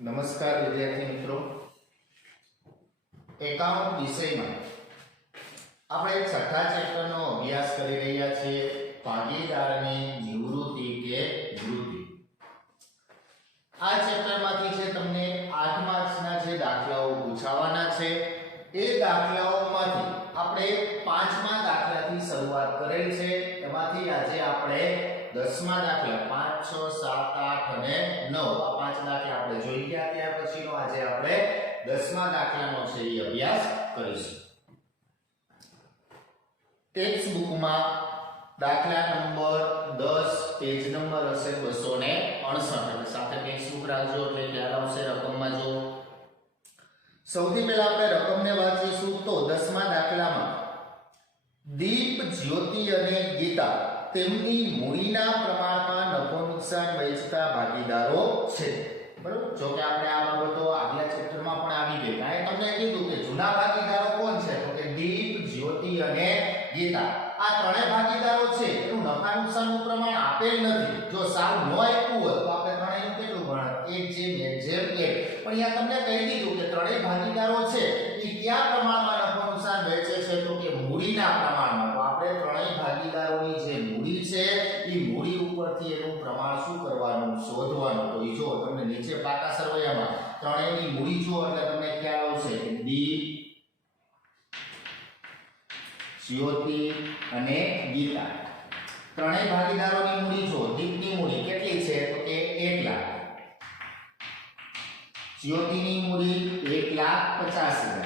નમસ્કાર વિદ્યાર્થી મિત્રો, એકાઉન્ટ વિષયમાં આપણે છઠ્ઠા ચેપ્ટરનો અભ્યાસ કરી રહ્યા છીએ, ભાગીદારની નિવૃત્તિ કે વૃદ્ધિ. આ ચેપ્ટરમાંથી છે તમને 8 માર્ક્સના જે દાખલાઓ પૂછાવાના છે એ દાખલાઓમાંથી આપણે 5મા દાખલાથી શરૂઆત કરેલ છે. એમાંથી આજે આપણે 10મા દાખલા 5, 6, 7, 8 અને 9 આ 5 દાખલા આપણે જોઈ ગયા. ત્યાર પછીનો આજે આપણે 10મા દાખલાનો છે એ અભ્યાસ કરીશું. ટેક્સ્ટ બુકમાં દાખલા નંબર 10 પેજ નંબર હશે 268 એટલે સાથે ટેક્સ્ટ બુક રાખજો એટલે ખ્યાલ આવશે. રકમમાં જો સૌથી પહેલા આપણે રકમને વાંચીશું તો 10મા દાખલામાં દીપ, જ્યોતિ અને ગીતા તેમની મૂડીના પ્રમાણમાં નફો નુકસાન વહેંચતા ભાગીદારો છે. બરોબર, જો કે આપણે આ બાબતો આગલા ચેપ્ટરમાં પણ આવી ગઈ. આ તમને કીધું કે જૂના ભાગીદારો કોણ છે તો કે દીપ, જ્યોતિ અને ગીતા. આ ત્રણેય ભાગીદારો છે એનું નફા નુકસાનનું પ્રમાણ આપેલ નથી. જો સાવ ન આપ્યું હોત તો આપણે ત્રણેયનું કેટલું ગણત 1:1:1. પણ અહીંયા તમને કહી દીધું કે ત્રણેય ભાગીદારો છે એ કયા પ્રમાણમાં નફો નુકસાન વહેંચે છે તો કે મૂડીના પ્રમાણમાં. તો આપણે ત્રણેય ભાગીદારોની જે મૂડી છે એ મૂડી ઉપરથી એનું પ્રમાણ શું કરવાનું, શોધવાનું. તો એ જો તમને નીચે પાકા સરવૈયામાં ત્રણેયની મૂડી જો એટલે તમને ખ્યાલ આવશે કે દીપ, જ્યોતિ અને ગીતા. ત્રણેય ભાગીદારોની મૂડી જો દીપની મૂડી કેટલી છે તો કે 1 લાખ, જ્યોતિની મૂડી 1,50,000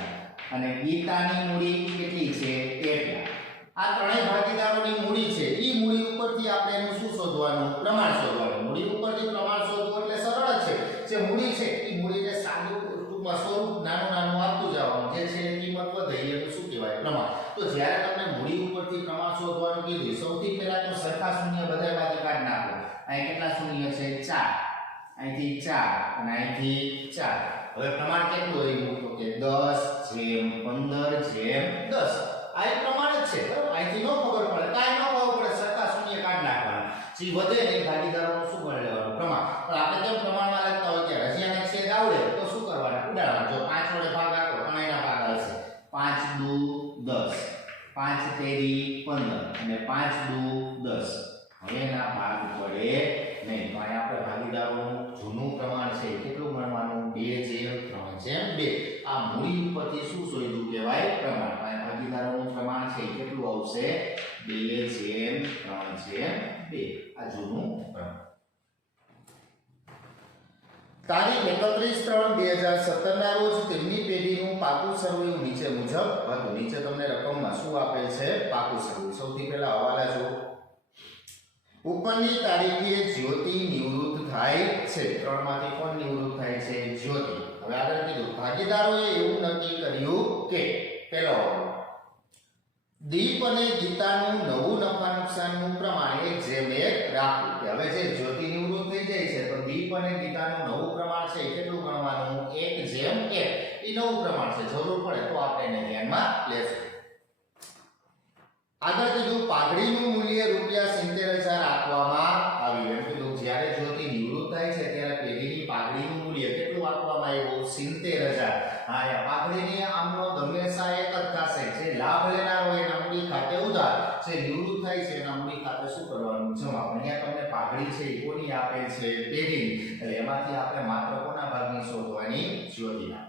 અને ગીતાની મૂડી કેટલી છે 1 લાખ. આ ત્રણેય ભાગીદારોની મૂડી છે એ મૂડી ઉપરથી આપણે એનું શું શોધવાનું, પ્રમાણ શોધવાનું. મૂડી ઉપરથી પ્રમાણ શોધવું એટલે સરળ છે. જે મૂડી છે એ મૂડીને સાદું ટૂંકમાં સ્વરૂપ નાનું આપતું જવાનું. જે છે એની કિંમત વધે એનું શું કહેવાય, પ્રમાણ. તો જ્યારે તમને મૂડી ઉપરથી પ્રમાણ શોધવાનું કીધું, સૌથી પહેલા તો સરખા શૂન્ય બધામાંથી કાઢી નાખો. અહીં કેટલા શૂન્ય છે 4, અહીંથી 4 અને અહીંથી 4. હવે પ્રમાણ કેટલું રહ્યું તો કે 10:15:10. આ એક પ્રમાણ જ છે. બરાબર, અહીંથી ન ખબર પડે, કાંઈ ન ખબર પડે, સરખા શૂન્ય કાઢી નાખવાના. જે વધે ને ભાગીદારોનું શું ગણી લેવાનું, પ્રમાણ. પણ આપણે કેમ પ્રમાણમાં લખતા હોય કે હજી આને છેદ આવડે તો શું કરવાનું, ઉડાડવાનું. જો 5 વડે ભાગ આપો ત્રણેયના ભાગ આવશે. 5×2 = 10, 5×3 = 15 અને 5×2 = 10. હવે એના ભાગ પડે નહીં. તો અહીંયા આપણે ભાગીદારોનું જૂનું પ્રમાણ છે કેટલું ગણવાનું, 2:3:2. આ મૂડી ઉપરથી શું શોધ્યું કહેવાય, પ્રમાણ. આ ભાગીદારોનું પ્રમાણ છે કેટલું આવશે 2:3:2. આ જૂનું પ્રમાણ. તારીખ 31/3/2017 ના રોજ તેમની પેઢીનું પાકું સરવૈયું નીચે મુજબ હતું. નીચે તમને રકમમાં શું આપેલ છે, પાકું સરવૈયું. સૌથી પહેલા હવાલા જો. ઉપરની તારીખે જ્યોતિ નિવૃત્ત થાય છે. 3 માંથી કોણ નિવૃત્ત થાય છે, જ્યોતિ. હવે આગળ કીધું ભાગીદારોએ એવું નક્કી કર્યું કે પહેલો દીપ અને ગીતાનું નવું નફા નુકસાનનું પ્રમાણ 1:1 રાખવું. કે હવે જે જ્યોતિ નિવૃત્ત થઈ જાય છે તો દીપ અને ગીતાનું નવું પ્રમાણ છે કેટલું ગણવાનું, 1:1. એ નવું પ્રમાણ છે, જરૂર પડે તો આપણે એને ધ્યાનમાં લેશું. આગળ કીધું પાઘડીનું મૂલ્ય ₹70,000 આપવામાં આવ્યું. એમ કીધું જ્યારે જ્યોતિ નિવૃત્ત થાય છે ત્યારે પેઢીની પાઘડીનું મૂલ્ય કેટલું આપવામાં આવ્યું, 70,000. હા, આ પાઘડીની આમનો હંમેશા એક જ થશે. જે લાભ લેનાર હોય એના મૂડી ખાતે ઉધાર, જે નિવૃત્ત થાય છે એના મૂડી ખાતે શું કરવાનું, જમા. અહીંયા તમને પાઘડી છે એ કોની આપેલ છે, પેઢીની. એટલે એમાંથી આપણે માત્ર કોના ભાગની શોધવાની, જ્યોતિના.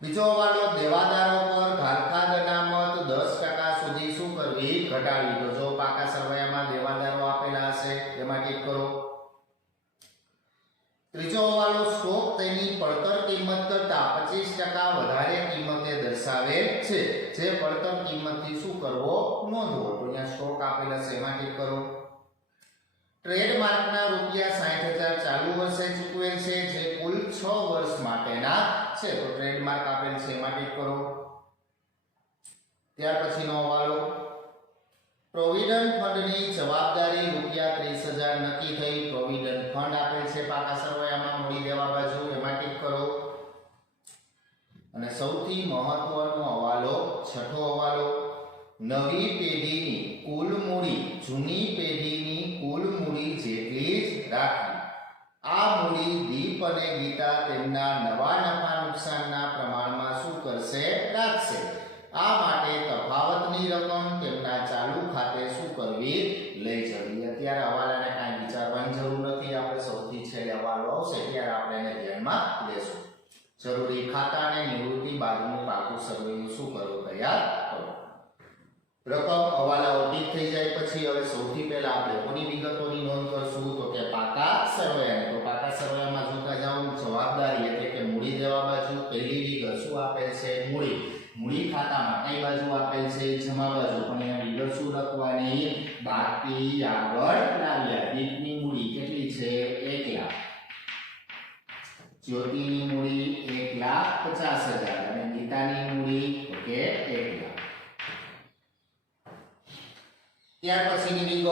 બીજો હવાલો દેવાદારો પર ઘાલખાદ અનામત 10% સુધી શું કરવી, ઘટાડવી. તો જો પાકા સરવૈયામાં દેવાદારો આપેલા હશે એમાં ટીક કરો. ત્રીજો હવાલો સ્ટોક તેની પડતર કિંમત કરતા 25% વધારે કિંમતે દર્શાવેલ છે. જે પડતર કિંમતથી શું કરવો, નોંધવો. તો અહીંયા સ્ટોક આપેલ હશે એમાં ટીક કરો. ટ્રેડમાર્કના ₹60,000 ચાલુ વર્ષે ચૂકવેલ છે જે કુલ 6 વર્ષ માટેના છે. તો ટ્રેડમાર્ક આપેલ છે એમાં ટીક કરો. ત્યાર પછીનો હવાલો પ્રોવિડન્ટ ફંડની જવાબદારી ₹30,000 નક્કી થઈ. પ્રોવિડન્ટ ફંડ આપેલ છે પાકા સરવૈયામાં મૂડી દેવા બાજુ એમાં ટીક કરો. અને સૌથી મહત્વનો હવાલો છઠ્ઠો હવાલો નવી પેઢીની કુલ મૂડી જૂની પેઢીની કુલ મૂડી જેટલી જ રાખવી. આ મૂડી દીપ દીપ અને ગીતા તેમના નવા નફા નુકસાનના પ્રમાણમાં શું કરશે? રાખશે. આ માટે તફાવતની રકમ તેમના ચાલુ ખાતે શું કરવી? લઈ જવી. અત્યારે હવાલાને કાંઈ વિચારવાની જરૂર નથી. આપણે સૌથી છેલ્લે હવાલો આવશે ત્યારે આપણે એને ધ્યાનમાં લેશું. જરૂરી ખાતા અને નિવૃત્તિ બાદનું પાકું સરવૈયું શું કરો? તૈયાર કરો. રકમ હવાલાઓ ઠીક થઈ જાય પછી હવે સૌથી પહેલા આપણે કોની વિગતોની નોંધ કરશું? તો કે પાકા સરવૈયાની. તો પાકા સરવૈયામાં જોતા જાઓ જવાબદારી એટલે કે મૂડી દેવા બાજુ પહેલી વિગત શું આપેલ છે? મૂડી. મૂડી ખાતામાં કઈ બાજુ આપેલ છે? જમા બાજુ. પણ અહીંયા વિગત શું લખવાની? બાકી આગળ લાવ્યા. દીપની મૂડી કેટલી છે? 1 લાખ. જ્યોતિની મૂડી 1,50,000 અને ગીતાની મૂડી તો કે 1 લાખ. ત્યાર પછીની વિગત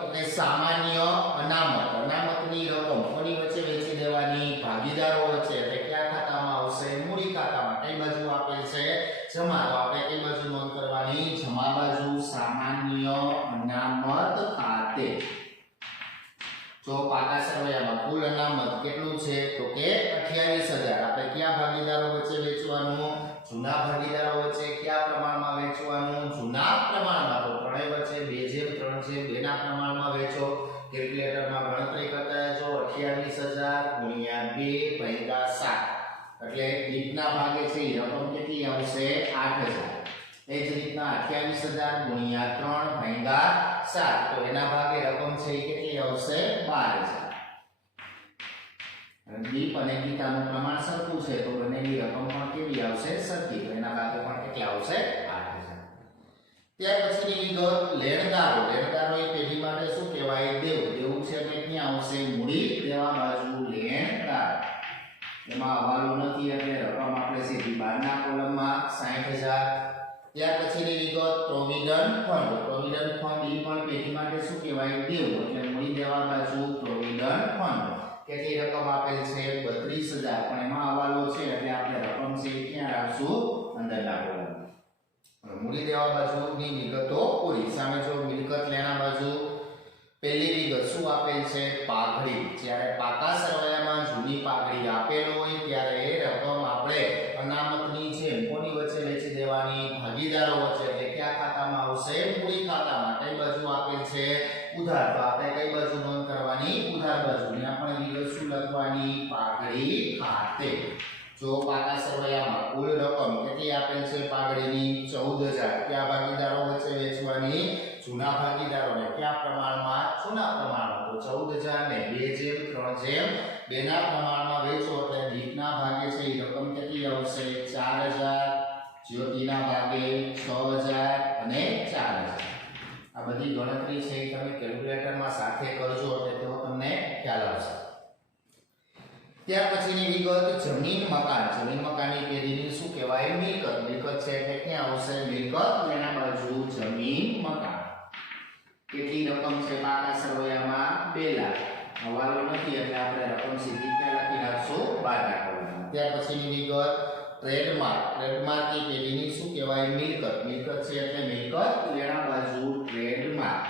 તો કે સામાન્ય અનામત. અનામતની રકમ કોની વચ્ચે વેચી દેવાની? ભાગીદારો વચ્ચે. એટલે કયા ખાતામાં આવશે? મૂડી ખાતામાં. કઈ બાજુ આપેલ છે? જમા. તો આપણે કઈ બાજુ નોંધ કરવાની? જમા બાજુ. સામાન્ય અનામત ખાતે. જો પાકા સરવૈયામાં કુલ અનામત કેટલું છે? તો કે 28,000. આપણે કયા ભાગીદારો વચ્ચે વેચવાનું? જૂના ભાગીદારો વચ્ચે. કયા પ્રમાણમાં વેચવાનું? જૂના પ્રમાણમાં. તો ત્રણેય વચ્ચે 2:3:2 ના પ્રમાણમાં વેચો. કેલ્ક્યુલેટરમાં ગણતરી કરતા જો 28,000 × 2 / 7 એટલે દીપના ભાગે છે એ રકમ કેટલી આવશે? 8,000. એ જ રીતના 28,000 × 3 / 7 તો એના ભાગે રકમ છે એ કેટલી આવશે? 12,000. દીપ અને ગીતાનું પ્રમાણ સરખું છે તો બંનેની રકમ પણ કેવી આવશે? સરખી. તો એના ભાગે પણ કેટલા આવશે? 8,000. ત્યાર પછીની વિગત લેણદારો. લેણદારો એ પેઢી માટે શું કહેવાય? દેવું. દેવું છે એટલે ક્યાં આવશે? મૂડી દેવા બાજુ લેણદાર. એમાં હવાલો નથી એટલે રકમ આપણે સીધી બહારના કોલમમાં 60,000. ત્યાર પછીની વિગત પ્રોવિડન્ટ ફંડ. પ્રોવિડન્ટ ફંડ એ પણ પેઢી માટે શું કહેવાય? દેવું. એટલે મૂડી દેવા બાજુ પ્રોવિડન્ટ ફંડ. કેટલી રકમ આપેલ છે? 32,000. પણ એમાં હવાલો છે એટલે આપણે રકમ છે ક્યાં રાખશું? અંદરના કોલમમાં. મૂડી દેવા બાજુની વિગતો પૂરી. સામે જો મિલકત લેણા બાજુ પહેલી વિગત શું આપેલ છે? પાઘડી. જ્યારે પાકા સરવૈયામાં જૂની પાઘડી આપેલ હોય ત્યારે એ રકમ આપણે અનામતની જેમ કોની વચ્ચે વેચી દેવાની? ભાગીદારો વચ્ચે. એટલે કયા ખાતામાં આવશે? મૂડી ખાતામાં. કઈ બાજુ આપેલ છે? ઉધાર. તો આપણે કઈ બાજુ નોંધ કરવાની? ઉધાર બાજુ. અહીંયા પણ વિગત શું લખવાની? પાઘડી ખાતે. જો પાકા સરવૈયામાં કુલ રકમ કેટલી આપેલ છે? પાઘડીની 14,000. કયા ભાગીદારો વચ્ચે વેચવાની? જૂના ભાગીદારોને. કયા પ્રમાણમાં? જૂના પ્રમાણમાં. તો 14,000 ને 2:3:2 ના પ્રમાણમાં વેચો એટલે દીપના ભાગે છે એ રકમ કેટલી આવશે? 4,000. જ્યોતિના ભાગે 6,000 અને 4,000. આ બધી ગણતરી છે એ તમે કેલ્ક્યુલેટરમાં સાથે કરજો એટલે તો તમને ખ્યાલ આવશે. ત્યાર પછીની વિગત જમીન મકાન. જમીન મકાનની પેઢીની શું કહેવાય? મિલકત. મિલકત છે એટલે ક્યાં આવશે? મિલકત એના બાજુ જમીન મકાન. કેટલી રકમ છે પાકા સરવૈયામાં? 2 લાખ. હવાલો નથી એટલે આપણે રકમ સીધી ક્યાં લખી નાખશું? બહારના કોલમમાં. ત્યાર પછીની વિગત ટ્રેડમાર્ક. ટ્રેડમાર્કની પેઢીની શું કહેવાય? મિલકત. મિલકત છે એટલે મિલકત લેણા બાજુ ટ્રેડમાર્ક.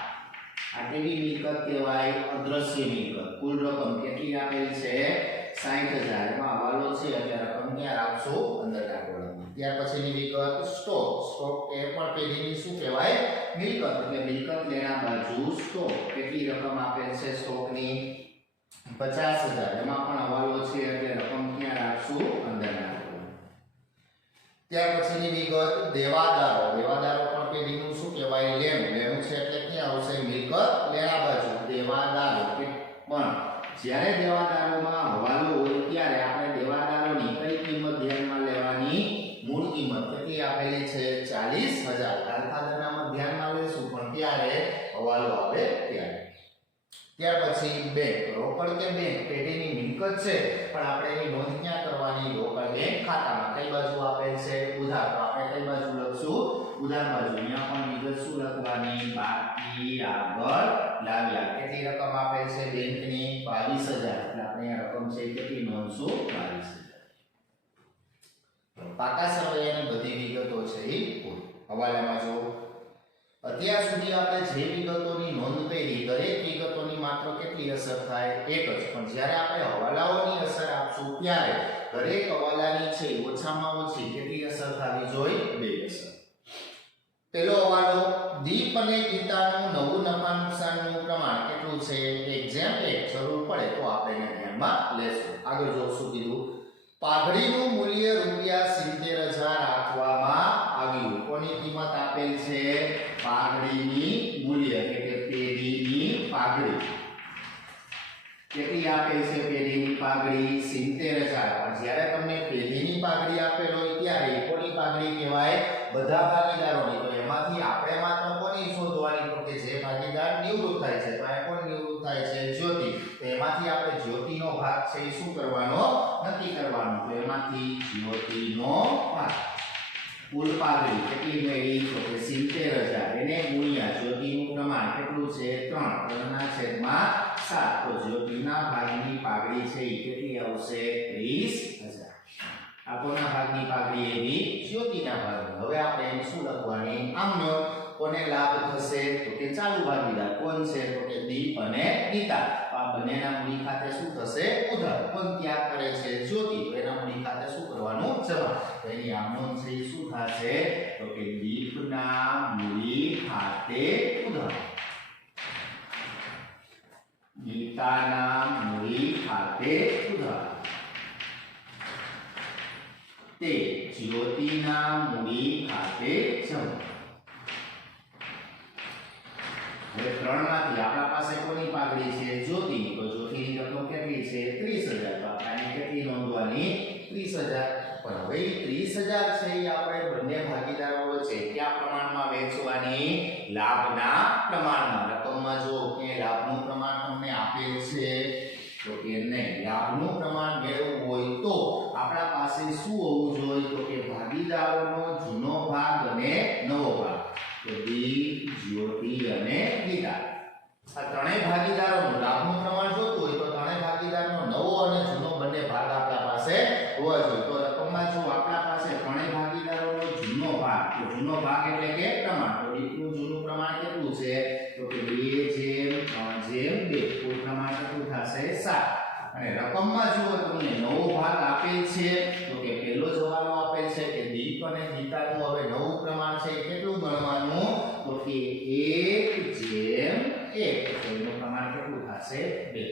આ કેવી મિલકત કહેવાય? અદ્રશ્ય મિલકત. કુલ રકમ કેટલી આપેલ છે? 60,000. એમાં હવાલો છે એટલે રકમ ક્યાં રાખશું? અંદરના કોલમમાં. ત્યાર પછીની વિગત સ્ટોક. સ્ટોક એ પણ પેઢીની શું કહેવાય? મિલકત. એટલે મિલકત લેણા બાજુ સ્ટોક. કેટલી રકમ આપેલ છે સ્ટોકની? 50,000. એમાં પણ હવાલો છે એટલે રકમ ક્યાં રાખશું? અંદરના કોલમમાં. ત્યાર પછીની વિગત દેવાદારો. દેવાદારો પણ પેઢીનું શું કહેવાય? લેણું. લેણું છે એટલે ક્યાં આવશે? મિલકત લેણા બાજુ દેવાદારો. પણ જ્યારે દેવાદારોમાં હવાલો હોય ત્યારે આપણે દેવાદારોની કઈ કિંમત ધ્યાનમાં લેવાની? મૂળ કિંમત. કેટલી આપેલી છે? 40,000. કારખાનામાં ધ્યાનમાં લેશું પણ ત્યારે હવાલો આવે ત્યારે. ત્યાર પછી બેંક. રોકડ કે બેંક પેઢીની મિલકત છે પણ આપણે એની નોંધ ક્યાં કરવાની? રોકડ બેંક ખાતામાં. કઈ બાજુ આપેલ છે? ઉધાર. તો આપણે કઈ બાજુ લખશું? ઉધાર બાજુ. અહીંયા પણ વિગત શું લખવાની? બાકી આગળ લાવ્યા. કેટલી રકમ આપેલ છે બેંકની? 22,000. એટલે આપણે અહીંયા રકમ છે કેટલી નોંધશું? 22,000. પાકા સરવૈયાની બધી વિગતો છે એ પૂરી. હવાલામાં જો અત્યાર સુધી આપણે જે વિગતોની નોંધ કરી દરેક વિગતોની માત્ર કેટલી અસર થાય એક જ, પણ જ્યારે આપણે હવાલાઓની અસર આપશું ત્યારે દરેક હવાલાની છે ઓછામાં ઓછી કેટલી અસર થવી જોઈએ? બે અસર. પેલો હવાલો દીપ અને ગીતાનું નવું નફા નુકસાનનું પ્રમાણ કેટલું છે? એક જેમ એક. જરૂર પડે તો આપણે એને ધ્યાનમાં લેશું. આગળ જો શું કીધું? પાઘડીનું મૂલ્ય ₹70,000 રાખવામાં આવ્યું. કોની કિંમત આપેલ છે? પાઘડીની મૂલ્ય એટલે કે પેઢીની પાઘડી. કેટલી આપેલ છે પેઢીની પાઘડી? 70,000. પણ જ્યારે તમને પેઢીની પાઘડી આપેલ હોય ત્યારે કોની પાઘડી કહેવાય? બધા ભાગીદારોની. તો એમાંથી આપણે માત્ર કોની શોધવાની? તો કે જે ભાગીદાર નિવૃત્ત થાય છે. તો આ કોણ નિવૃત્ત થાય છે? જ્યોતિ. તો એમાંથી આપણે જ્યોતિનો ભાગ છે એ શું કરવાનો? નક્કી કરવાનો. તો એમાંથી જ્યોતિનો ભાગ કુલ પાઘડી કેટલી મળી? તો કે 70,000. એને ગુણ્યા જ્યોતિનું પ્રમાણ કેટલું છે? 3/7. તો જ્યોતિના ભાગની પાઘડી છે એ કેટલી આવશે? 30,000. આ કોના ભાગની પાઘડી? એવી જ્યોતિના ભાગની. હવે આપણે એને શું લખવાની? આમનો કોને લાભ થશે? તો કે ચાલુ ભાગીદાર. કોણ છે? તો કે દીપ અને ગીતા. આ બંનેના મૂડી ખાતે શું થશે? ઉધાર. કોણ ત્યાગ કરે છે? જ્યોતિ. તો એના મૂડી ખાતે શું કરવાનું? જમા. તો એની આમનો છે શું થશે? તો કે દીપના મૂડી ખાતે ઉધાર, ગીતાના મૂડી ખાતે ઉધાર, તે જ્યોતિના મૂડી ખાતે જમા. હવે 3 માંથી આપણા પાસે કોની પાઘડી છે? જ્યોતિની. તો જ્યોતિની રકમ કેટલી છે? 30,000. તો આપણે કેટલી નોંધવાની? 30,000. પણ હવે 30,000 છે એ આપણે બંને ભાગીદારો વચ્ચે કયા પ્રમાણમાં વેચવાની? લાભના પ્રમાણમાં. રકમમાં જો કે લાભનું પ્રમાણ તમને આપેલ છે તો કે નહીં. લાભનું પ્રમાણ મેળવવું હોય તો આપણા પાસે શું હોવું જોઈએ? તો કે ભાગીદારોનો જૂનો ભાગ અને નવો ભાગ. તો દીપ, જ્યોતિ અને ગીતા. આ ત્રણેય ભાગીદારોનું લાભનું પ્રમાણ જોતું હોય તો ત્રણેય ભાગીદારનો નવો અને જૂનો બંને ભાગ આપણા પાસે હોવા જોઈએ. તો રકમમાં જો આપણા પાસે ત્રણેય ભાગીદારોનો જૂનો ભાગ, તો જૂનો ભાગ એટલે કે પ્રમાણ. તો દીપનું જૂનું પ્રમાણ કેટલું છે? તો કે 2/3/2. કુલ પ્રમાણ કેટલું થશે? 7. અને રકમમાં જો તમને નવો ભાગ આપેલ છે તો કે પહેલો જવાબ આપેલ છે કે દીપ અને ગીતાનું હવે નવું પ્રમાણ છે કેટલું ગણવાનું? તો કે 1/1. તો એનું પ્રમાણ કેટલું થશે? 2.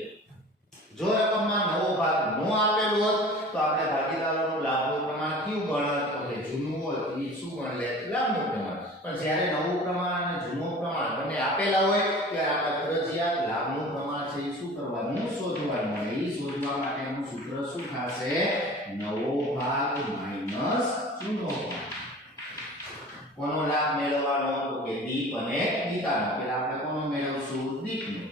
જો રકમમાં નવો ભાગ ન આપેલો હોત તો આપણે ભાગીદારોનું લાભનું પ્રમાણ કયું ગણત? તો કે જૂનું હોય તો એ શું ગણ લે? લાભનું પ્રમાણ. પણ જ્યારે નવું પ્રમાણ અને જૂનું પ્રમાણ બંને આપેલા હોય ત્યારે આપણે ફરજિયાત લાભનું પ્રમાણ છે એ શું કરવાનું? શોધવાનું. અને એ શોધવા માટેનું સૂત્ર શું થશે? નવો ભાગ માઈનસ જૂનો ભાગ. કોનો લાભ મેળવવાનો? તો કે દીપ અને ગીતાનો. પહેલા આપણે કોનો મેળવશું? દીપનો.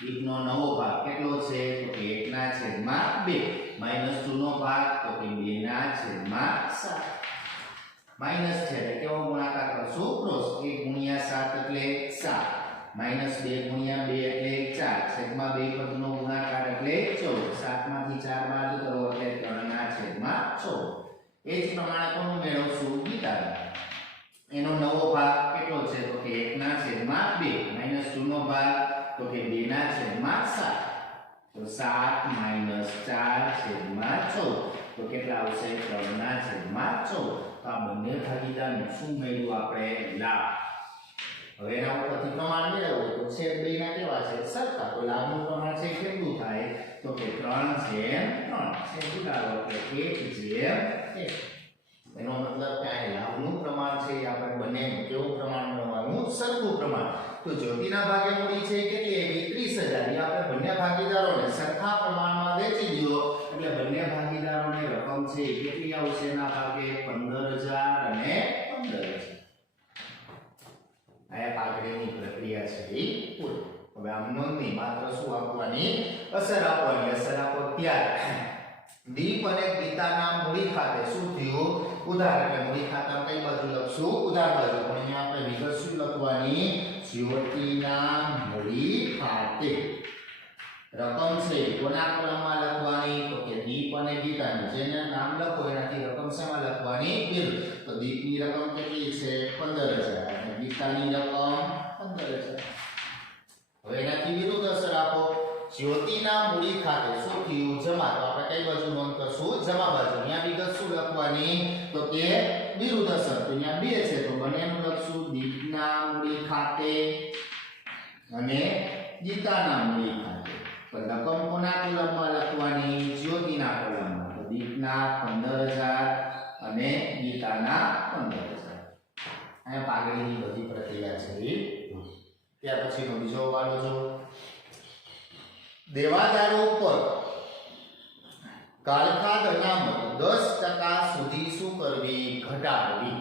દીપનો નવો ભાગ કેટલો છે? તો કે 1/2 માઈનસ જૂનો ભાગ તો કે 2/7. માઈનસ છે એટલે કેવો ગુણાકાર કરશું? ક્રોસ. 1/7 એટલે 7. માઈનસ 2/2 એટલે 4. છેદમાં 2 પદનો ગુણાકાર એટલે 14. 7 માંથી 4 બાદ કરો એટલે 3/14. એ જ પ્રમાણે કોનું મેળવશું? ગીતાનો. એનો નવો ભાગ કેટલો છે? તો કે 1/2 માઈનસ જૂનો ભાગ તો કે 2/7. તો 7 - 4/14. તો કેટલા આવશે? 3/14. તો આ બંને ભાગીદારનું શું મેળવ્યું આપણે? લાભ. હવે એના ઉપરથી પ્રમાણ મેળવવું તો છેદ બેના કેવા છે? સરખા. તો લાભનું પ્રમાણ છે કેટલું થાય? તો કે 3/3. છે ઉડાડો એટલે 1/1. એનો મતલબ કે આ લાભનું પ્રમાણ છે એ આપણે બંને કેવું પ્રમાણ મેળવવાનું? સરખું પ્રમાણ. તો જ્યોતિના ભાગે મૂડી છે કેટલી? 30,000. એ આપણે બંને ભાગીદારોને સરખા પ્રમાણમાં વેચી દીધો એટલે બંને ભાગીદારોને રકમ છે એ કેટલી આવશે? એના ભાગે 15,000 અને 15,000. આ પાઘડીની પ્રક્રિયા છે એ પૂરી. હવે આમ નોંધની માત્ર શું આપવાની? અસર આપવાની. અસર આપો ત્યારે દીપ અને ગીતાના મૂડી ખાતે શું થયું? ઉધાર. એટલે મૂડી ખાતા કઈ બાજુ લખશું? ઉધાર બાજુ. પણ અહીંયા આપણે વિગત શું લખવાની? જ્યોતિના મૂડી ખાતે રકમ છે કોના ક્રમમાં લખવાની? તો કે દીપ અને ગીતાની. જેને નામ લખો એનાથી રકમ શેમાં લખવાની? તો દીપની રકમ કેટલી છે? 15,000. અને ગીતાની રકમ જમા, તો આપણે કઈ બાજુ નોંધ કરશું? જમા બાજુ. અહીંયા વિગત શું લખવાની? તો કે વિરુદ્ધ અસર. તો અહીંયા 2 છે તો બંનેનું લખશું દીપના મૂડી ખાતે અને ગીતાના મૂડી ખાતે. પણ રકમ કોના કોલમમાં લખવાની? જ્યોતિના કોલમમાં. તો દીપના 15000 અને ગીતાના 15000. અહીંયા પાઘડીની બધી પ્રક્રિયા છે. ત્યાર પછીનો બીજો વાળો જો દેવાદારો પર કાલખાદ અનામત 10% સુધી શું કરવી? ઘટાડવી.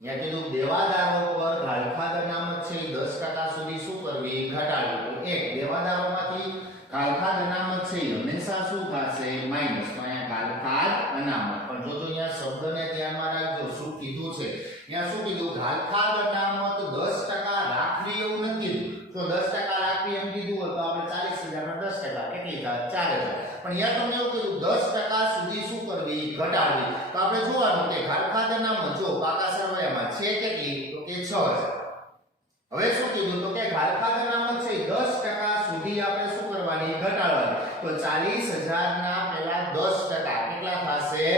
અહીંયા કીધું દેવાદારો પર કાલખાદ અનામત છે 10% સુધી શું કરવી? ઘટાડવી. તો એક દેવાદારોમાંથી કાલખાદ અનામત છે હંમેશા શું થશે? માઈનસ. તો અહીંયા કાલખાદ અનામત. પણ જો અહીંયા શબ્દને ધ્યાનમાં રાખજો શું કીધું છે? અહીંયા શું કીધું? કાલખાદ અનામત 10% રાખવી એવું નથી કીધું. જો 10% રાખવી એમ કીધું હોય તો આપણે 40000 ના 10% કેટલી થાય? 4000. પણ અહીંયા તમને એવું કીધું 10% સુધી શું કરવી? ઘટાડવી. તો આપણે જોવાનું કે કાલખાદ અનામત જો પાકા સરવાળામાં છે કેટલી? તો કે 6000. હવે શું કીધું? તો કે કાલખાદ અનામત છે 10% સુધી આપણે શું કરવાની? ઘટાડવાની. તો 40000 ના પહેલા 10% કેટલા થશે?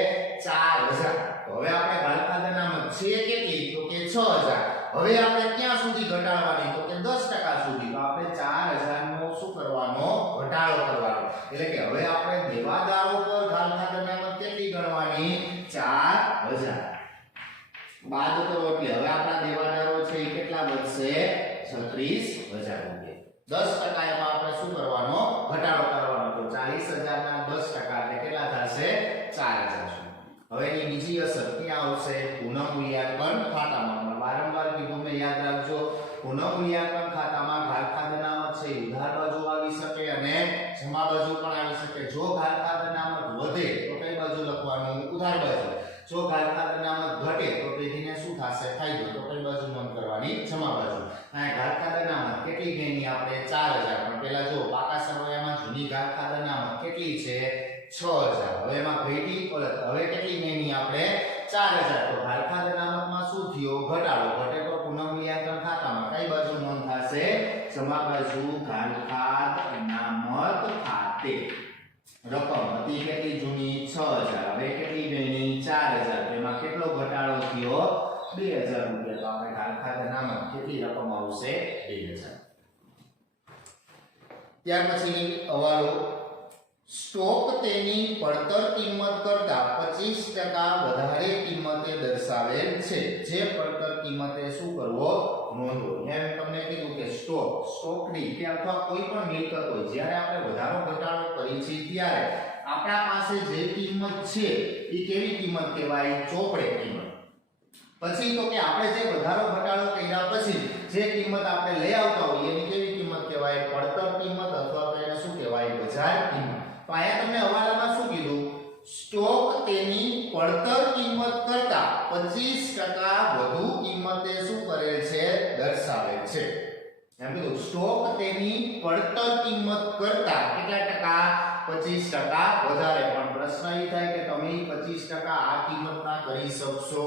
4000. તો હવે આપણે કાલખાદ અનામત છે કેટલી? તો કે 6000. હવે આપણે ક્યાં સુધી ઘટાડવાની? તો કે 10% સુધી. તો આપણે 4000 નો શું કરવાનો? ઘટાડો કરવાનો. એટલે કે હવે આપણે દેવાદારો પર કાલખાદ અનામત કેટલી ગણવાની? 4000. બાદ કરો એટલે હવે આપણા દેવાદારો છે એ કેટલા બચશે? 36000 રૂપિયા. 10% એમાં આપણે શું કરવાનો? ઘટાડો કરવાનો. તો 40000 ના 10% એટલે કેટલા થશે? 4000. હવે એની બીજી અસર ક્યાં આવશે? પુનઃમૂલ્યાંકન ખાતામાં. વારંવાર કીધું મેં, યાદ રાખજો. પુનઃમૂલ્યાંકન ખાતામાં કાલખાદ અનામત છે ઉધાર બાજુ આવી શકે અને જમા બાજુ પણ આવી શકે. જો કાલખાદ અનામત વધે તો કઈ બાજુ લખવાનું? ઉધાર બાજુ. જો કાલખાદ અનામત ઘટે તો પેઢીને શું થશે? ફાયદો. તો કઈ બાજુ નોંધ કરવાની? જમા બાજુ. અહીંયા કાલખાદ અનામત કેટલી ગણી? આપણે 4000. પણ પહેલા જો પાકા સરવાળામાં જૂની કાલખાદ અનામત કેટલી છે? 6000. હવે એમાં પેઢી હવે કેટલી ગણી? આપણે 4000. તો કાલખાદ અનામતમાં શું થયો? ઘટાડો. ઘટે તો પુનઃમૂલ્યાંકન ખાતામાં કઈ બાજુ નોંધ થશે? જમા બાજુ. કાલખાદ અનામત ખાતે રકમ હતી કેટલી જૂની? 6000. હવે કેટલી ગણી? 4000. એમાં કેટલો ઘટાડો થયો? 2000 રૂપિયા. તો આપણે કાલખાદ અનામત કેટલી રકમ આવશે? 2000. ત્યાર પછી હવાલો સ્ટોક તેની પડતર કિંમત કરતા 25% વધારે કિંમતે દર્શાવેલ છે. જે પડતર કિંમતે શું કરવો? નોંધવો. એમ તમને કીધું કે સ્ટોકની કે અથવા કોઈ પણ મિલકત હોય જ્યારે આપણે વધારો ઘટાડો કરી છે ત્યારે આપણા પાસે જે કિંમત છે એ કેવી કિંમત કહેવાય? ચોપડે કિંમત. પછી તો કે આપણે જે વધારો ઘટાડો કર્યા પછી જે કિંમત આપણે લઈ આવતા હોઈએ એની કેવી કિંમત કહેવાય? પડતર કિંમત અથવા તો એને શું કહેવાય? બજાર કિંમત. તો અહીંયા તમને હવાલામાં શું કીધું? સ્ટોક તેની પડતર કિંમત કરતા 25% વધુ કિંમતે શું કરેલ છે? દર્શાવેલ છે. એમ કીધું સ્ટોક તેની પડતર કિંમત કરતા કેટલા ટકા? 25% વધારે. પણ પ્રશ્ન એ થાય કે તમે 25% આ કિંમતના કરી શકશો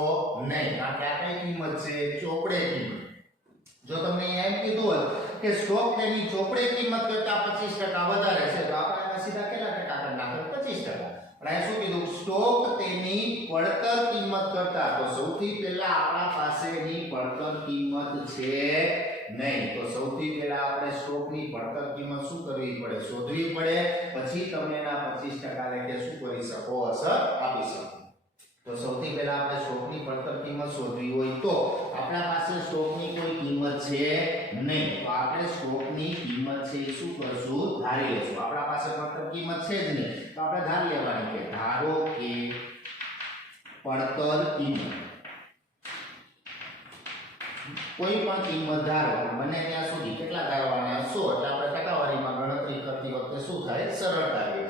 નહીં. કારણ કે આ કઈ કિંમત છે? ચોપડે કિંમત. જો તમને એમ કીધું હોત કે સ્ટોક તેની ચોપડે કિંમત કરતા 25% વધારે છે તો આપણે સીધા કેટલા ટકા કરી નાખો? 25%. પણ આ શું કીધું? સ્ટોક તેની પડતર કિંમત કરતા. તો સૌથી પહેલા આપણા પાસેની પડતર કિંમત છે નહીં. તો સૌથી પહેલા આપણે સ્ટોકની પડતર કિંમત શું કરવી પડે? શોધવી પડે. પછી તમે એના 25% લેખે શું કરી શકો? અસર આપી શકો. તો સૌથી પહેલા આપણે સ્ટોકની પડતર કિંમત શોધવી હોય તો આપણા પાસે સ્ટોકની કોઈ કિંમત છે નહીં. તો આપણે સ્ટોકની કિંમત છે શું કરશું? ધારી લેશું. આપણા પાસે પડતર કિંમત છે જ નહીં તો આપણે ધારી લેવાની કે ધારો કે પડતર કિંમત કોઈ પણ કિંમત ધારો બને ત્યાં સુધી કેટલા ધારવાના? 100. એટલે આપણે ટકાવારીમાં ગણતરી કરતી વખતે શું થાય? સરળતા રહે.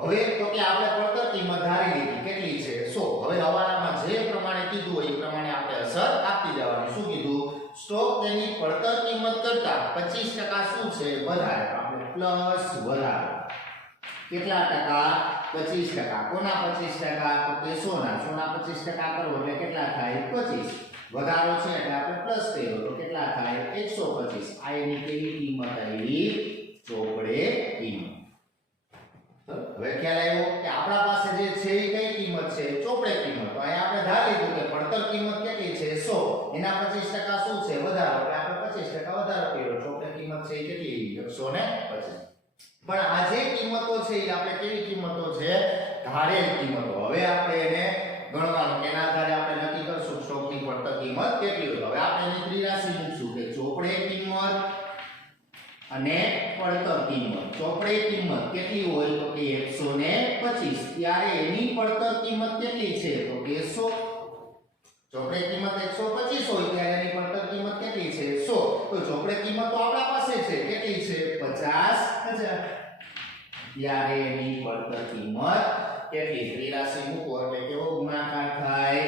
હવે તો કે આપણે પડતર કિંમત ધારી લીધી કેટલી છે? 100. હવે હવાલામાં જે પ્રમાણે કીધું હોય એ પ્રમાણે આપણે અસર આપતી જવાની. શું કીધું? સ્ટોક તેની પડતર કિંમત કરતા 25% શું છે? વધારે. આપણે પ્લસ વધારો. કેટલા ટકા? 25%. કોના 25%? તો કે 100 ના 25% કરો એટલે કેટલા થાય? 25. વધારો છે એટલે આપણે પ્લસ કર્યો તો કેટલા થાય? 125. આ એની કેવી કિંમત આવી? ચોપડે કિંમત. હવે ખ્યાલ આવ્યો કે આપણા પાસે જે છે એ કઈ કિંમત છે ચોપડે કિંમત તો અહીંયા આપણે ધાર લીધું કે પડતર કિંમત કેટલી છે 100 એના 25% શું છે વધારો એટલે આપણે 25% વધારો કર્યો ચોપડે કિંમત છે એ કેટલી 125 પણ આ જે કિંમતો છે એ આપણે કેવી કિંમતો છે ધારેલ કિંમતો હવે આપણે એને ગણવાનું એના આધારે આપણે નક્કી કરશું સ્ટોકની પડતર કિંમત કેટલી હોય હવે આપણે એની ત્રિરાશિ મૂકશું કે ચોપડે કિંમત અને પડતર કિંમત ચોપડે કિંમત કેટલી હોય તો કે 125 ત્યારે એની પડતર કિંમત કેટલી છે તો કે 100 ચોપડે કિંમત 125 હોય ત્યારે એની પડતર કિંમત કેટલી છે 100 તો ચોપડે કિંમત તો આપણા પાસે છે કેટલી છે 50000 ત્યારે એની પડતર કિંમત કેટલી ત્રિરાશિ મૂકો એટલે કેવો ગુણાકાર થાય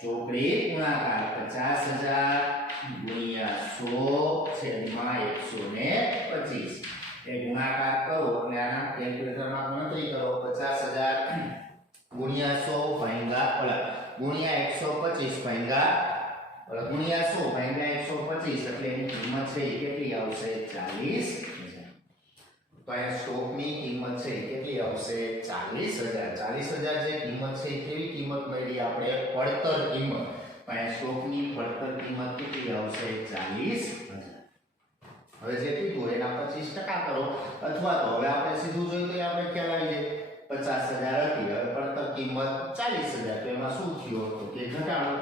ચોપડે ગુણાકાર 50000 ગુણ્યા 100 છેદમાં 125 એ ગુણાકાર કરો એટલે આના કેલ્ક્યુલેટરમાં ગણતરી કરો 50000 ગુણ્યા 100 ભાગ્યા ગુણ્યા 125 ભાગ્યા ગુણ્યા 100 ભાગ્યા 125 એટલે એની કિંમત છે એ કેટલી આવશે 40000 તો આ સ્ટોકની કિંમત છે કેટલી આવશે 40000 40000 જે કિંમત છે કેવી કિંમત મળી આપણે પડતર કિંમત પણ સ્ટોકની પડતર કિંમત કેટલી આવશે 40000 હવે જે કીધું એના 25% કરો અથવા તો હવે આપણે સીધું જોઈએ તો આપણે ખ્યાલ આવી જાય 50000 હતી હવે પડતર કિંમત 40000 તો એમાં શું થયો તો કે ઘટાડો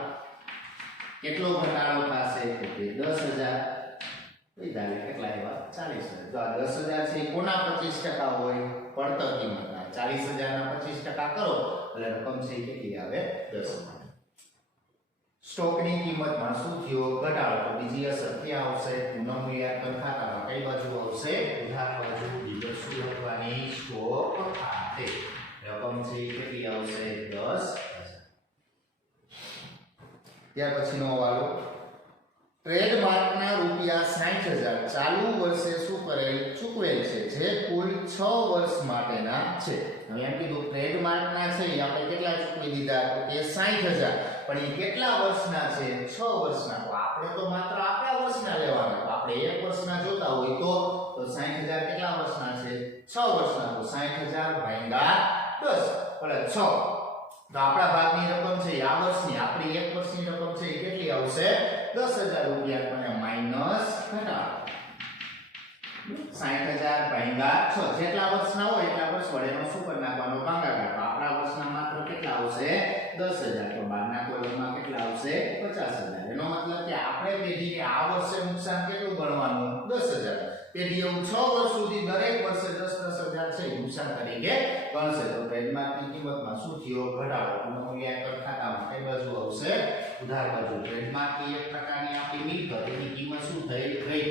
કેટલો ઘટાડો થશે તો કે 10000 વિધાલે કેટલા આવ્યા 40000 તો આ 10000 છે કોના 25% હોય પડતર કિંમતના 40000 ના 25% કરો એટલે રકમ છે કેટલી આવે 10000 સ્ટોકની કિંમતમાં શું થયો ઘટાડો તો બીજી અસર ક્યાં આવશે પુનઃમૂલ્યાંકન ખાતામાં કઈ બાજુ આવશે ઉધાર બાજુ બીજો શું લખવાની સ્ટોક ખાતે રકમ છે કેટલી આવશે 10000 ત્યાર પછીનો હવાલો ટ્રેડમાર્કના રૂપિયા 60000 ચાલુ વર્ષે શું કરેલ ચૂકવેલ છે જે કુલ 6 વર્ષ માટેના છે હવે એમ કીધું ટ્રેડમાર્કના છે એ આપણે કેટલા ચૂકવી દીધા તો કે 60000 પણ એ કેટલા વર્ષના છે 6 વર્ષના તો આપણે તો માત્ર આટલા વર્ષના લેવાના તો આપણે 1 વર્ષના જોતા હોય તો 60000 કેટલા વર્ષના છે 6 વર્ષના તો 60000 ભાગ્યા 10 એટલે 6 તો આપણા ભાગની રકમ છે આ વર્ષની આપણી 1 વર્ષની રકમ છે એ કેટલી આવશે 10000 રૂપિયા અને માઈનસ ઘટાડો 60000 ભાગ્યા 6 જેટલા વર્ષના હોય એટલા વર્ષ વડે એનો શું કરી નાખવાનો ભાગાકાર તો આપણા વર્ષના માત્ર કેટલા આવશે 10000 તો બહારના કોલમમાં કેટલા આવશે 50000 એનો મતલબ કે આપણે પેઢીને આ વર્ષે નુકસાન કેટલું ગણવાનું 10000 પેઢી એવું 6 વર્ષ સુધી દરેક વર્ષે 10,000 છે નુકસાન તરીકે ગણશે તો ટ્રેડમાર્કની કિંમતમાં શું થયો ઘટાડો પુનઃમૂલ્યાંકન ખાતામાં કઈ બાજુ આવશે ઉધાર બાજુ ટ્રેડમાર્કની એક પ્રકારની આપણી મિલકત એની કિંમત શું થઈ ગઈ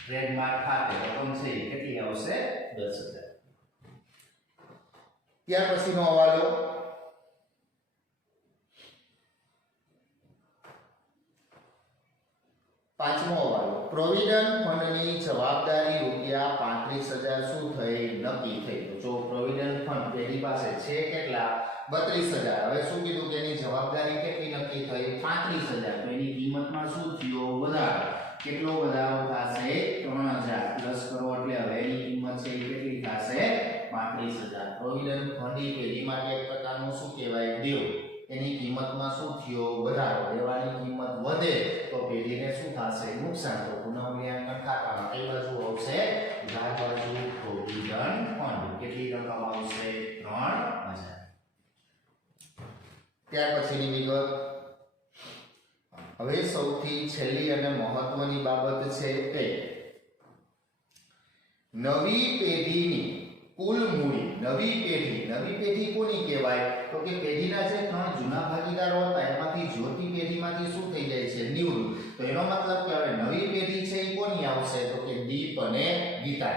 ટ્રેડમાર્ક ખાતે રકમ છે કેટલી આવશે 10000 ત્યાર પછીનો હવાલો પાંચમો હવાલો પ્રોવિડન્ટ ફંડની જવાબદારી રૂપિયા 35000 શું થઈ નક્કી થઈ તો જો પ્રોવિડન્ટ ફંડ તેની પાસે છે કેટલા 32000 હવે શું કીધું કે એની જવાબદારી કેટલી નક્કી થઈ 35000 તો એની કિંમતમાં શું થયો વધારો કેટલો વધારો થશે 3000 પ્લસ કરો એટલે હવે એની કિંમત છે કેટલી થશે 35000 પ્રોવિડન્ટ ફંડ એ પેઢી માટે એક પ્રકારનું શું કહેવાય દેવ એની કિંમતમાં શું થયો વધારો દેવાની કિંમત વધે તો પેઢીને શું થશે નુકસાન તો પુનઃમૂલ્યાંકન ખાતામાં કઈ બાજુ આવશે ઉધાર બાજુ પ્રોવિડન્ટ ફંડ કેટલી રકમ આવશે 3000 ત્યાર પછીની વિગત હવે સૌથી છેલ્લી અને મહત્વની બાબત છે કે નવી પેઢીની કુલ મૂડી નવી પેઢી કોની કહેવાય તો કે પેઢીના જે 3 જૂના ભાગીદારો હતા એમાંથી જ્યોતિ પેઢીમાંથી શું થઈ જાય છે નિવૃત્ત તો એનો મતલબ કે હવે નવી પેઢી છે એ કોની આવશે તો કે દીપ અને ગીતા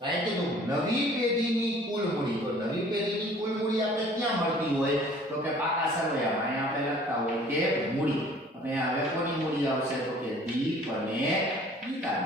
કારણ કે નવી પેઢીની કુલ મૂડી તો નવી પેઢીની કુલ મૂડી આપણે ક્યાં મળતી હોય તો કે પાકા સરવૈયામાં અહીંયા આપણે લખતા હોય કે મૂડી અને હવે કોની મૂડી આવશે તો કે દીપ અને ગીતા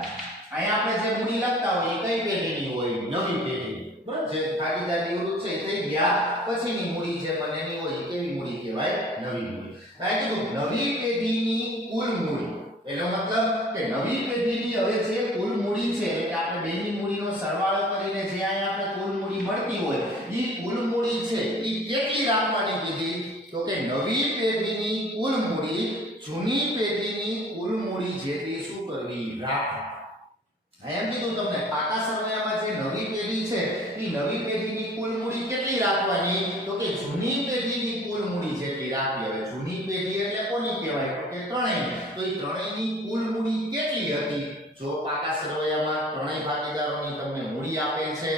અહીંયા આપણે જે મૂડી લખતા હોય એ કઈ પેઢીની હોય નવી પેઢી બરાબર જે ભાગીદાર નિવૃત્ત છે થઈ ગયા પછીની મૂડી જે બનેની હોય એ કેવી મૂડી કહેવાય નવી મૂડી કારણ કે નવી પેઢીની કુલ મૂડી એનો મતલબ કે નવી પેઢીની હવે જે કુલ મૂડી છે એટલે કે આપણે બેની મૂડીનો સરવાળો કરીને જે અહીંયા આપણે કુલ મૂડી મળતી ઘટતી હોય ઈ કુલ મૂડી છે ઈ કેટલી રાખવાની કીધી તો કે નવી પેઢીની કુલ મૂડી જૂની પેઢીની કુલ મૂડી જેટલી શું કરવી રાખવી એમ કીધું તમને પાકા સરવૈયામાં જે નવી પેઢી છે ઈ નવી પેઢીની કુલ મૂડી કેટલી રાખવાની તો કે જૂની પેઢીની કુલ મૂડી જેટલી રાખવી હવે જૂની પેઢી એટલે કોની કહેવાય તો કે ત્રણેય તો ઈ ત્રણેયની કુલ મૂડી કેટલી હતી જો પાકા સરવૈયામાં ત્રણેય ભાગીદારોની તમને મૂડી આપેલ છે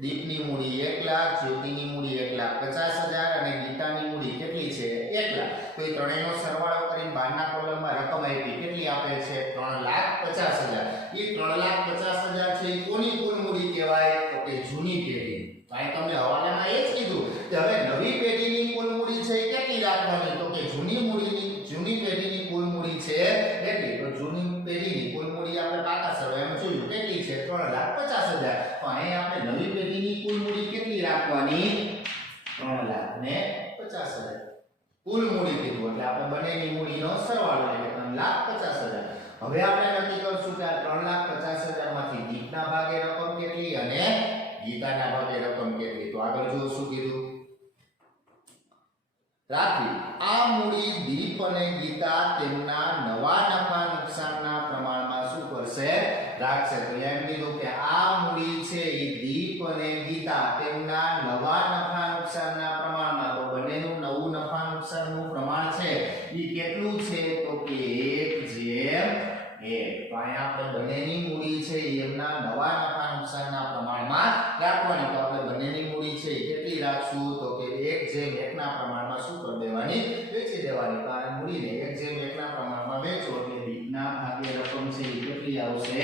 દીપની મૂડી 1 લાખ જ્યોતિની મૂડી 1,50,000 અને ગીતાની મૂડી કેટલી છે 1 લાખ તો એ ત્રણેયનો સરવાળો કરીને બહારના કોલમમાં રકમ આપી કેટલી આપે છે 3,50,000 એ 3,50,000 છે એ કોની કુલ મૂડી કહેવાય તો કે જૂની પેઢી તો અહીં તમને હવાલામાં એ જ કીધું કે હવે નવી પેઢીની કુલ મૂડી છે એ કેટલી રાખવાની તો કે જૂની પેઢીની કુલ મૂડી છે કેટલી તો જૂની પેઢીની કુલ મૂડી આપણે પાકા સરવાળામાં જોયું કેટલી છે 3,50,000 તો અહીં આપણે નવી પેઢીની કુલ મૂડી કેટલી રાખવાની 3,50,000 કુલ મૂડી કીધું એટલે આપણે બંનેની મૂડીનો સરવાળો એટલે 3,50,000 હવે આપણે નક્કી કરશું કે આ 3,50,000 માંથી દીપના ભાગે રકમ કેટલી અને ગીતાના ભાગે રકમ કેટલી તો આગળ જો શું કીધું રાખી આ મૂડી દીપ અને ગીતા તેમના નવા નફા નુકસાનના પ્રમાણમાં શું કરશે રાખશે તો એમ કીધું કે આ મૂડી છે એ દીપ અને ગીતા તેમના નવા નફા નુકસાનના પ્રમાણમાં તો બંનેનું નવું નફા નુકસાનનું પ્રમાણ છે એ કેટલું છે તો કે 1:1 તો અહીંયા આપણે બંનેની મૂડી છે એમના નવા નફા નુકસાનના પ્રમાણમાં રાખવાની તો આપણે બંનેની મૂડી છે કેટલી રાખશું તો કે 1:1 ના પ્રમાણમાં શું કરી દેવાની વેચી દેવાની કારણ મૂડીને 1:1 ના પ્રમાણમાં વેચો એટલે દીપના ભાગે રકમ છે એ કેટલી આવશે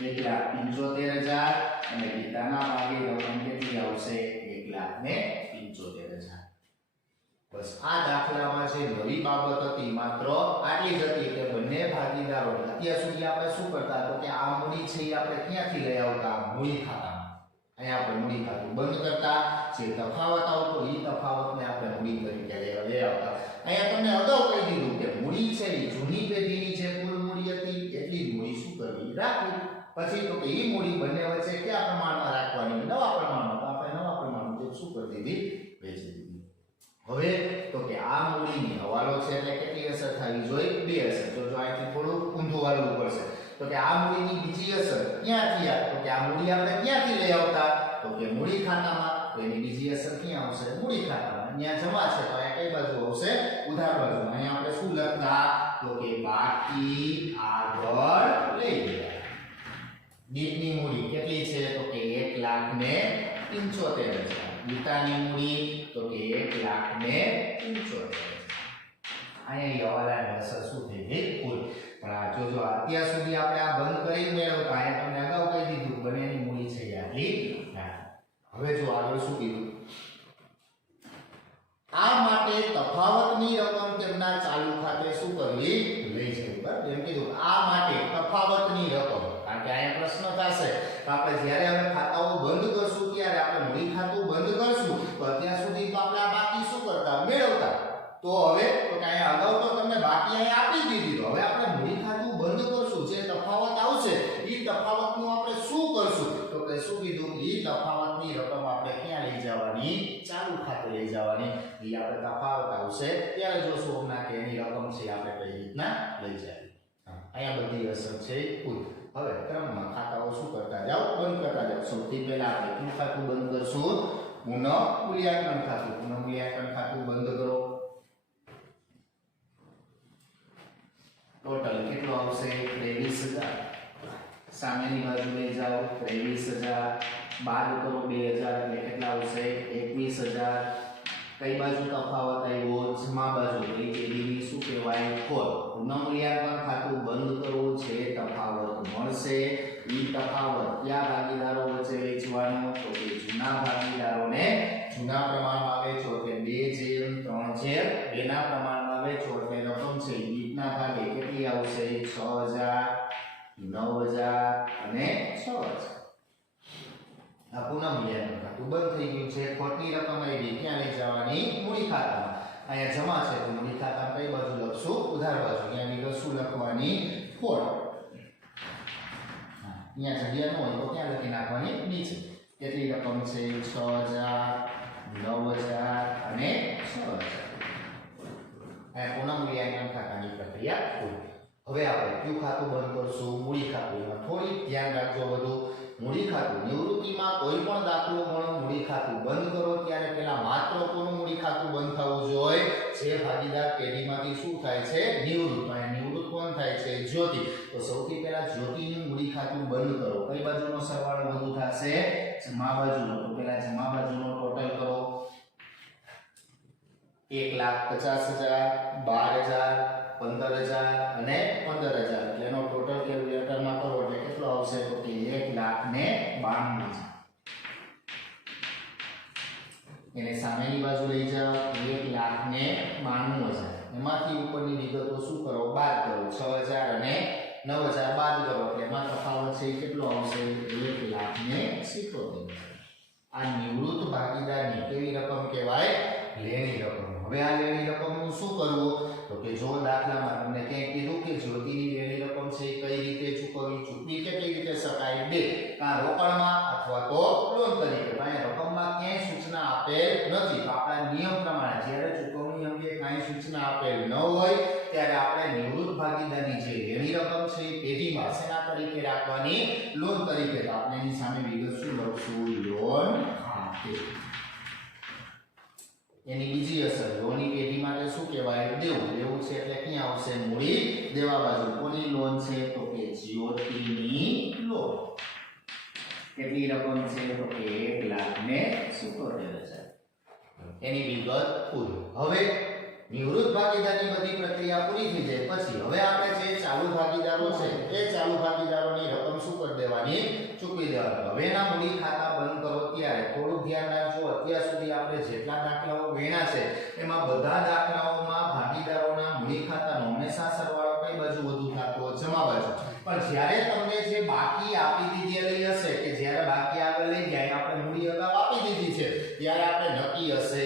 1,75,000 અને ગીતાના ભાગે રકમ કેટલી આવશે 1,75,000 બસ આ દાખલામાં જે નવી બાબત હતી માત્ર આટલી જ હતી કે બંને ભાગીદારો અત્યાર સુધી આપણે શું કરતા તો કે આ મૂડી છે એ આપણે ક્યાંથી લઈ આવતા મૂડી ખાતામાં અહીંયા આપણે મૂડી ખાતું બંધ કરતા જે તફાવત આવતો એ તફાવતને આપણે મૂડી તરીકે લઈ આવતા અહીંયા તમને અગાઉ કહી દીધું કે મૂડી છે એ જૂની પેઢીની જે કુલ મૂડી હતી એટલી જ મૂડી શું કરવી રાખવી પછી તો કે એ મૂડી બંને વચ્ચે કયા પ્રમાણમાં રાખવાની નવા પ્રમાણમાં તો આપણે નવા પ્રમાણમાં જે શું કરી દીધી વેચી દીધી હવે તો કે આ મૂડીની હવાલો છે એટલે કેટલી અસર થવી જોઈએ બે અસર જો અહીંથી થોડું ઊંધું વાળવું પડશે તો કે આ મૂડીની બીજી અસર ક્યાંથી આવે તો કે આ મૂડી આપણે ક્યાંથી લઈ આવતા તો કે મૂડી ખાતામાં તો એની બીજી અસર ક્યાં આવશે મૂડી ખાતામાં અહીંયા જમા છે તો અહીંયા કઈ બાજુ આવશે ઉધાર બાજુ અહીંયા આપણે શું લખતા તો કે બાકી આગળ લઈ લેવા દીપની મૂડી કેટલી છે તો કે 1,75,000 ગીતાની મૂડી તો કે 1,75,000 અહીંયા હવાલાની અસર શું થઈ ગઈ કુલ પણ આ જો અત્યાર સુધી આપણે આ બંધ કરીને મેળવતા અહીંયા તમને અગાઉ કહી દીધું બંનેની મૂડી છે આટલી હવે જો આગળ શું કીધું આ માટે તફાવતની રકમ તેમના ચાલુ ખાતે શું કરવી લઈ જવી બરાબર એમ કીધું આ માટે તફાવતની રકમ કારણ કે અહીંયા પ્રશ્ન થશે તો આપણે જ્યારે હવે ખાતાઓ બંધ કરશું ત્યારે આપણે મૂડી ખાતું બંધ કરશું તો અત્યાર સુધી તો આપણે આ બાકી શું કરતા મેળવતા તો હવે તો કે અહીંયા અગાઉ તો તમને બાકી અહીંયા આપી દીધી તો હવે આપણે મૂડી ખાતું બંધ કરશું જે તફાવત આવશે એ તફાવતનું આપણે શું કરશું તો કે શું કીધું એ તફાવતની રકમ આપણે ક્યાં લઈ જવાની ચાલુ ખાતે લઈ જવાની એ આપણે તફાવત આવશે ત્યારે જોશું હમણાં કે એની રકમ છે આપણે કઈ રીતના લઈ જાય અહીંયા બધી અસર છે કુલ હવે ક્રમમાં ખાતાઓ શું કરતા જાવ બંધ કરતા જાવ સૌથી પહેલા આપણે કયું ખાતું બંધ કરશું પુનઃ મૂલ્યાંકન ખાતું બંધ કરો ટોટલ કેટલો આવશે 23,000 સામેની બાજુ લઈ જાઓ 23,000 બાદ કરો 2,000 એટલે કેટલા આવશે 21,000 કઈ બાજુ તફાવત આવ્યો જમા બાજુ એટલે એની શું કહેવાય ખોટ પુનઃ મૂલ્યાંકન ખાતું બંધ કરવું છે તફાવત મળશે ઈ તફાવત કયા ભાગીદારો વચ્ચે વેચવાનો તો કે જૂના ભાગીદારોને જૂના પ્રમાણમાં વેચો એટલે 2:3:2 ના પ્રમાણમાં વેચો એટલે રકમ છે દીપના ભાગે કેટલી આવશે 6,000 9,000 અને 6,000 આ પુનઃ મૂલ્યાંકન ખાતું બંધ થઈ ગયું છે ખોટની રકમ આવી ક્યાં લઈ જવાની મૂડી ખાતામાં અહીંયા જમા છે તો મૂડી ખાતામાં કઈ બાજુ લખશું ઉધાર બાજુ અહીંયા શું લખવાની ખોટ અહીંયા જગ્યા ન હોય તો ક્યાં લખી નાખવાની નીચે કેટલી રકમ છે 6000 9000 અને 6000 આ પૂર્ણ મૂલ્યાંકન ખાતાની પ્રક્રિયા પૂરી હવે આપણે કયું ખાતું બંધ કરશું મૂડી ખાતું એમાં થોડી ધ્યાન રાખજો બધું મૂડી ખાતું નિવૃત્તિમાં કોઈ પણ દાખલો ગણો મૂડી ખાતું બંધ કરો ત્યારે પહેલા માત્ર કોનું મૂડી ખાતું બંધ થવું જોઈએ જે ભાગીદાર પેઢીમાંથી શું થાય છે નિવૃત્ત અને નિવૃત્ત કોણ થાય છે જ્યોતિ તો સૌથી પહેલા જ્યોતિનું મૂડી ખાતું બંધ કરો કઈ બાજુનો સરવાળો વધુ થશે જમા બાજુનો તો પહેલા જમા બાજુનો ટોટલ કરો 1,50,000 12,000 15,000 અને 15,000 એટલે એનો ટોટલ કેલ્ક્યુલેટરમાં કરો એટલે કેટલો આવશે તો કે 1,92,000 એને સામેની બાજુ લઈ જાઓ 1,92,000 એમાંથી ઉપરની વિગતો શું કરો બાદ કરો 6,000 અને 9,000 બાદ કરો એટલે એમાં તફાવત છે કેટલો આવશે 1,70,000 આ નિવૃત્ત ભાગીદારની કેવી રકમ કહેવાય લેણી રકમ હવે આ લેણી રકમનું શું કરવું તો કે જો દાખલામાં તમને ક્યાંક કીધું કે જ્યોતિની લેણી રકમ છે કઈ રીતે ચૂકવી કેટલી રીતે શકાય બે કા રોકડમાં અથવા તો લોન તરીકે ભાઈ રકમમાં ક્યાંય સૂચના આપેલ નથી તો આપણા નિયમ પ્રમાણે જ્યારે ચૂકવણી અંગે કાંઈ સૂચના આપેલ ન હોય ત્યારે આપણે નિવૃત્ત ભાગીદારની જે લેણી રકમ છે પેઢીમાં શેના તરીકે રાખવાની લોન તરીકે તો આપણે એની સામે વિગત શું લખશું લોન ખાતે એની બીજી અસર લોનની પેઢી માટે શું કહેવાય દેવું દેવું છે એટલે ક્યાં આવશે મૂડી દેવા બાજુ કોની લોન છે તો કે જ્યોતિની લોન કેટલી રકમ છે તો કે 1,70,000 એની વિગત પૂરી હવે નિવૃત્ત ભાગીદારની બધી પ્રક્રિયા પૂરી થઈ જાય પછી હવે આપણે જે ચાલુ ભાગીદારો છે એ ચાલુ ભાગીદારોની રકમ શું કરી દેવાની ચૂકવી દેવાની હવેના મૂડી ખાતા બંધ કરો ત્યારે થોડું ધ્યાન રાખજો અત્યાર સુધી આપણે જેટલા દાખલાઓ ગણ્યા છે એમાં બધા દાખલાઓમાં ભાગીદારોના મૂડી ખાતાનો હંમેશા સરવાળો કઈ બાજુ વધુ થતો જમા બાજુ પણ જ્યારે તમને જે બાકી આપી દીધેલી હશે કે જ્યારે બાકી આગળ લઈ જાય આપણે મૂડી અગાઉ આપી દીધી છે ત્યારે આપણે નક્કી હશે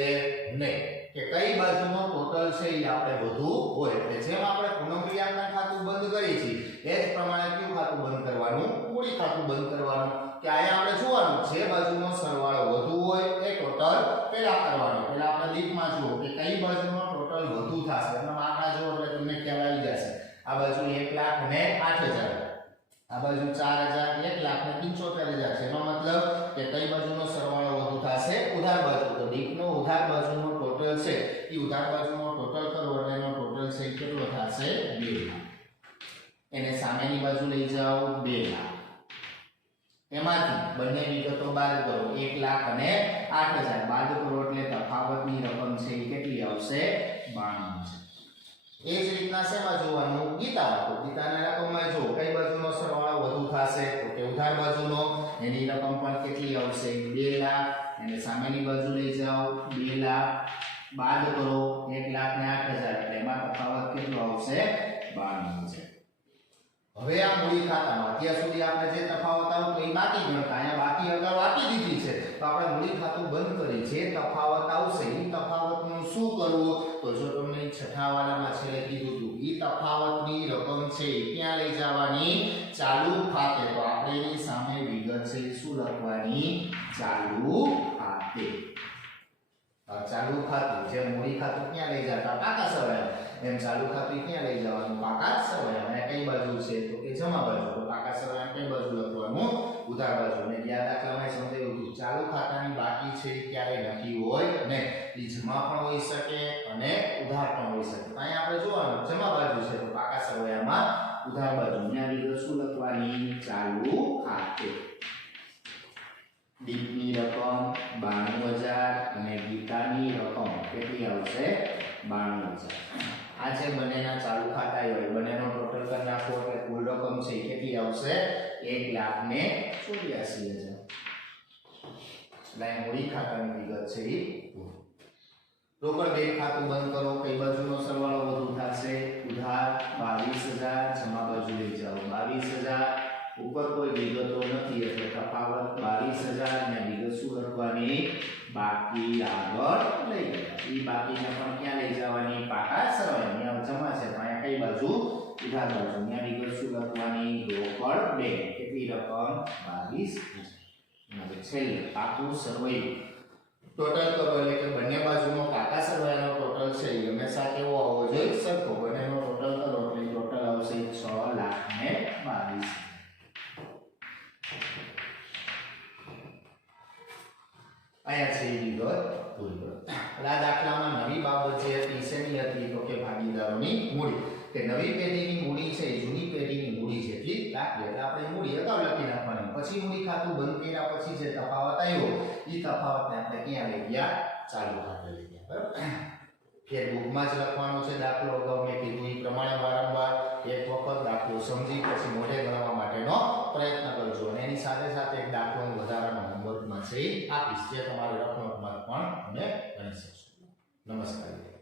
નહીં કે કઈ બાજુનો ટોટલ છે એ આપણે વધુ હોય એટલે જેમ આપણે પુનઃક્રિયાના ખાતું બંધ કરી છે એ જ પ્રમાણે કયું ખાતું બંધ કરવાનું મૂડી ખાતું બંધ કરવાનું કે અહીંયા આપણે જોવાનું જે બાજુનો સરવાળો વધુ હોય એ ટોટલ પહેલા કરવાનું પહેલા આપણે લીટમાં જુઓ કે કઈ બાજુનો ટોટલ વધુ થશે એટલે આંકડા જુઓ એટલે તમને ખ્યાલ આવી જશે આ બાજુ 1,08,000 આ બાજુ 4,000 1,75,000 છે એનો મતલબ કે કઈ બાજુનો સરવાળો વધુ થશે ઉધાર બાજુ તો દીકનો ઉધાર બાજુનો ટોટલ છે એ ઉધાર બાજુનો ટોટલ કરો એટલે એનો ટોટલ છે કેટલો થશે 2 લાખ એને સામેની બાજુ લઈ જાઓ 2 લાખ એમાંથી બંને વિગતો બાદ કરો 1,00,000 અને 8,000 બાદ કરો એટલે તફાવતની રકમ છે એ કેટલી આવશે 92 છે એ જ રીતના શેમાં જોવાનું ગીતામાં તો ગીતાના રકમમાં જો કઈ બાજુનો સરવાળો વધુ થશે તો કે ઉધાર બાજુનો એની રકમ પણ કેટલી આવશે 2 લાખ અને સામેની બાજુ લઈ જાઓ 2 લાખ બાદ કરો 1,00,000 ને 8,000 એટલે એમાં તફાવત કેટલો આવશે 92 છે હવે આ મૂડી ખાતામાં અત્યાર સુધી આપણે જે તફાવત આવતો એ બાકી ગણતા અહીંયા બાકી અગાઉ આપી દીધી છે તો આપણે મૂડી ખાતું બંધ કરી જે તફાવત આવશે એ તફાવતનું શું કરવું તો જો તમને છઠ્ઠા વાળામાં છેલ્લે કીધું હતું એ તફાવતની રકમ છે એ ક્યાં લઈ જવાની ચાલુ ખાતે તો આપણે એની સામે વિગત છે શું લખવાની ચાલુ ખાતે ચાલુ ખાતું જે મૂડી ખાતું ક્યાં લઈ જતા પાકા સરવાળા એમ ચાલુ ખાતું ક્યાં લઈ જવાનું પાકા સરવાળા અને કઈ બાજુ છે તો કે જમા બાજુ તો પાકા સરવાળા કઈ બાજુ લખવાનું ઉધાર બાજુ અને યાદ દાખલામાં સમજાયું હતું ચાલુ ખાતાની બાકી છે ક્યારે નક્કી હોય ને એ જમા પણ હોઈ શકે અને ઉધાર પણ હોઈ શકે અહીંયા આપણે જોવાનું જમા બાજુ છે તો પાકા સરવાળામાં ઉધાર બાજુ ત્યાં વિગત શું લખવાની ચાલુ ખાતે દીપની રકમ 92,000 અને ગીતાની રકમ કેટલી આવશે 92,000 આ જે બંનેના ચાલુ ખાતા હોય બંનેનો ટોટલ કરી નાખો એટલે કુલ રકમ છે કેટલી આવશે 1,84,000 એટલે મૂડી ખાતાની વિગત છે એ રોકડ બેંક ખાતું બંધ કરો કઈ બાજુનો સરવાળો વધુ થશે ઉધાર 22,000 જમા બાજુ લઈ જાઓ 22,000 ઉપર કોઈ વિગતો નથી એટલે તફાવત 22,000 અને વિગત શું લખવાની બાકી આગળ લઈ જવા એ બાકીને પણ ક્યાં લઈ જવાની પાકા સરવાળા જમા છે અહીંયા કઈ બાજુ ઉધાર બાજુ અહીંયા વિગત શું લખવાની રોકડ બેંક કેટલી રકમ 22,000 અને છેલ્લે પાકું સરવૈયું ટોટલ કરો એટલે કે બંને બાજુનો પાકા સરવાયાનો ટોટલ છે એ હંમેશા કેવો આવવો જોઈએ સરખો બંનેનો ટોટલ કરો એટલે ટોટલ આવશે 6,22,000 અહીંયા છે એ વિગત પૂરી કરો એટલે આ દાખલામાં નવી બાબત જે હતી શેની હતી તો કે ભાગીદારોની મૂડી કે નવી પેઢીની મૂડી છે એ જૂની પેઢીની મૂડી જેટલી લાગી એટલે આપણે મૂડી અગાઉ લખી નાખવાની પછી મૂડી ખાતું બંધ કર્યા પછી જે તફાવત આવ્યો એ તફાવતને આપણે ક્યાં લઈ ગયા ચાલુ ખાતે લઈ ગયા બરાબર કે બુકમાં જ લખવાનો છે દાખલો અગાઉ મેં કીધું એ પ્રમાણે વારંવાર એક વખત દાખલો સમજી પછી મોઢે ગણવા માટેનો પ્રયત્ન કરજો અને એની સાથે સાથે એક દાખલો વધારાનો હોમવર્કમાં છે આપીશ જે તમારે રફનોટમાં પણ તમે ગણી શકશો નમસ્કાર